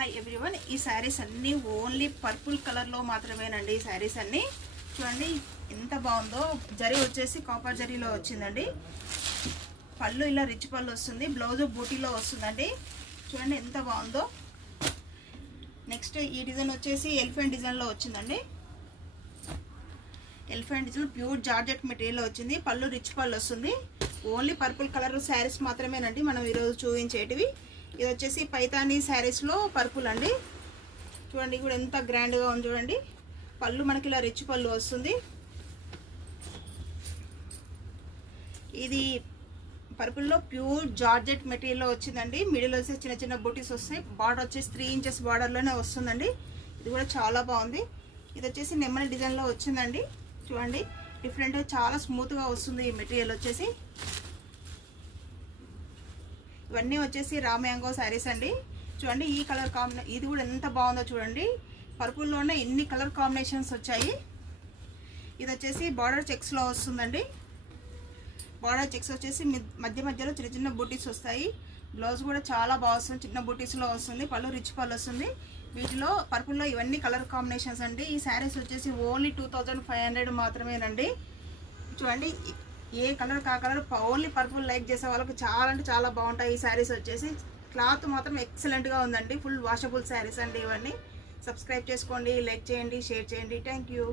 Hi everyone, ఈ శారీస్ అన్నీ only purple కలర్లో మాత్రమేనండి. ఈ శారీస్ అన్నీ చూడండి ఎంత బాగుందో. జరీ వచ్చేసి కాపర్ జరీలో వచ్చిందండి. పళ్ళు ఇలా రిచ్ పళ్ళు వస్తుంది, బ్లౌజ్ బూటీలో వస్తుందండి. చూడండి ఎంత బాగుందో. నెక్స్ట్ ఈ డిజైన్ వచ్చేసి ఎలిఫెంట్ డిజైన్లో వచ్చిందండి. ఎలిఫెంట్ డిజైన్ ప్యూర్ జార్జెట్ మెటీరియల్లో వచ్చింది. పళ్ళు రిచ్ పళ్ళు వస్తుంది. ఓన్లీ పర్పుల్ కలర్ శారీస్ మాత్రమేనండి మనం ఈరోజు చూపించేటివి. ఇది వచ్చేసి పైతానీ శారీస్లో పర్పుల్ అండి. చూడండి కూడా ఎంత గ్రాండ్గా ఉంది చూడండి. పళ్ళు మనకి ఇలా రిచ్ పళ్ళు వస్తుంది. ఇది పర్పుల్లో ప్యూర్ జార్జెట్ మెటీరియల్లో వచ్చిందండి. మిడిల్ వచ్చేసి చిన్న చిన్న బూటీస్ వస్తాయి. బార్డర్ వచ్చేసి 3 ఇంచెస్ బార్డర్లోనే వస్తుందండి. ఇది కూడా చాలా బాగుంది. ఇది వచ్చేసి నెమ్మలి డిజైన్లో వచ్చిందండి. చూడండి డిఫరెంట్గా చాలా స్మూత్గా వస్తుంది ఈ మెటీరియల్ వచ్చేసి. ఇవన్నీ వచ్చేసి రా మ్యాంగో శారీస్ అండి. చూడండి ఈ కలర్ ఇది కూడా ఎంత బాగుందో చూడండి. పర్పుల్లోనే ఇన్ని కలర్ కాంబినేషన్స్ వచ్చాయి. ఇది వచ్చేసి బార్డర్ చెక్స్లో వస్తుందండి. బార్డర్ చెక్స్ వచ్చేసి మధ్య మధ్యలో చిన్న చిన్న బూటీస్ వస్తాయి. బ్లౌజ్ కూడా చాలా బాగా వస్తుంది, చిన్న బూటీస్లో వస్తుంది. పళ్ళు రిచ్ పళ్ళు వస్తుంది. వీటిలో పర్పుల్లో ఇవన్నీ కలర్ కాంబినేషన్స్ అండి. ఈ శారీస్ వచ్చేసి ఓన్లీ 2500 మాత్రమేనండి. చూడండి ఏ కలర్ కా కలర్ ఓన్లీ పర్పుల్ లైక్ చేసే వాళ్ళకి చాలా అంటే చాలా బాగుంటాయి ఈ శారీస్ వచ్చేసి. క్లాత్ మాత్రం ఎక్సలెంట్గా ఉందండి. ఫుల్ వాషబుల్ శారీస్ అండి ఇవన్నీ. సబ్స్క్రైబ్ చేసుకోండి, లైక్ చేయండి, షేర్ చేయండి. Thank you.